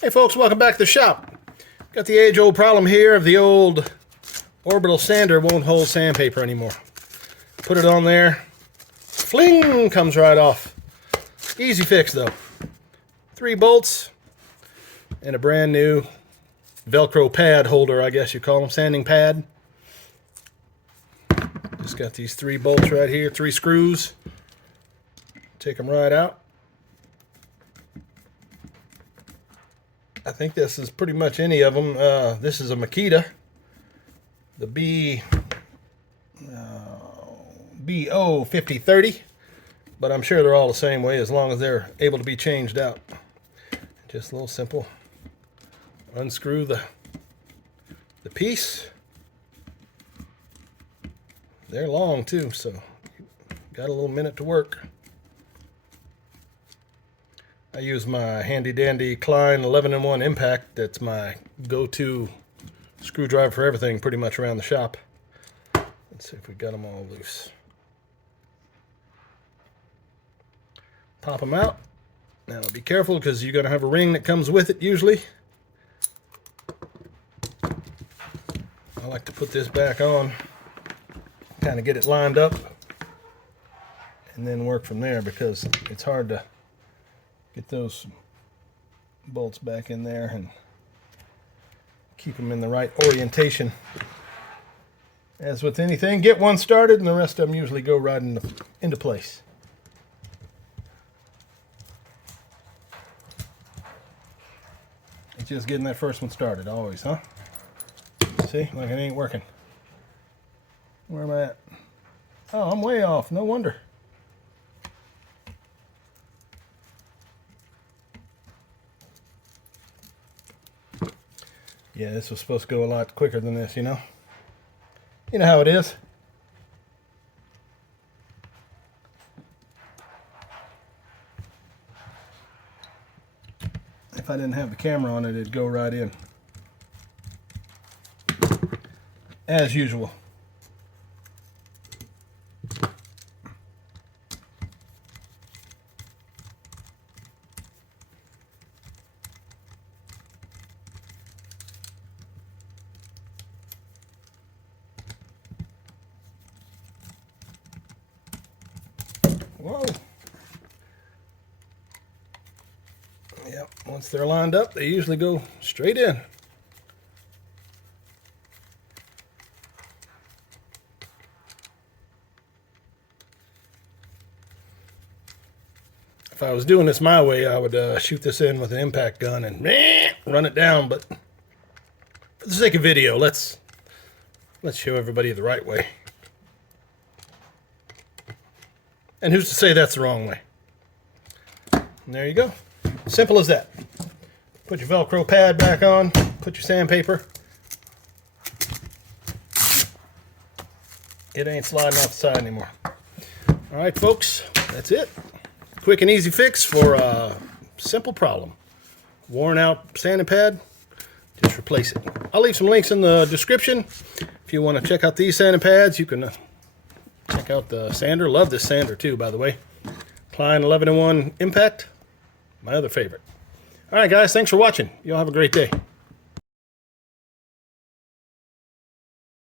Hey folks, welcome back to the shop. Got the age-old problem here of the old orbital sander won't hold sandpaper anymore. Put it on there, fling, comes right off. Easy fix though. 3 bolts and a brand new Velcro pad holder, I guess you call them, sanding pad. Just got these 3 bolts right here, 3 screws. Take them right out. I think this is pretty much any of them. This is a Makita, the BO5030, but I'm sure they're all the same way as long as they're able to be changed out. Just a little simple. Unscrew the piece. They're long too, so got a little minute to work. I use my handy dandy Klein 11-in-1 impact. That's my go-to screwdriver for everything pretty much around the shop. Let's see if we got them all loose. Pop them out. Now be careful because you're going to have a ring that comes with it usually. I like to put this back on, kind of get it lined up, and then work from there because it's hard to get those bolts back in there and keep them in the right orientation. As with anything, get one started and the rest of them usually go right into place. It's just getting that first one started always, huh? See, like it ain't working. Where am I at? Oh, I'm way off, no wonder. Yeah, this was supposed to go a lot quicker than this, you know? You know how it is. If I didn't have the camera on it, it'd go right in. As usual. Whoa. Yep, once they're lined up, they usually go straight in. If I was doing this my way, I would shoot this in with an impact gun and run it down, but for the sake of video, let's show everybody the right way. And who's to say that's the wrong way? And there you go. Simple as that. Put your Velcro pad back on, put your sandpaper. It ain't sliding off the side anymore. All right, folks, that's it. Quick and easy fix for a simple problem. Worn out sanding pad, just replace it. I'll leave some links in the description. If you want to check out these sanding pads, you can check out the sander. Love this sander too, by the way. Klein 11-in-1 impact, my other favorite. All right, guys, thanks for watching. Y'all have a great day.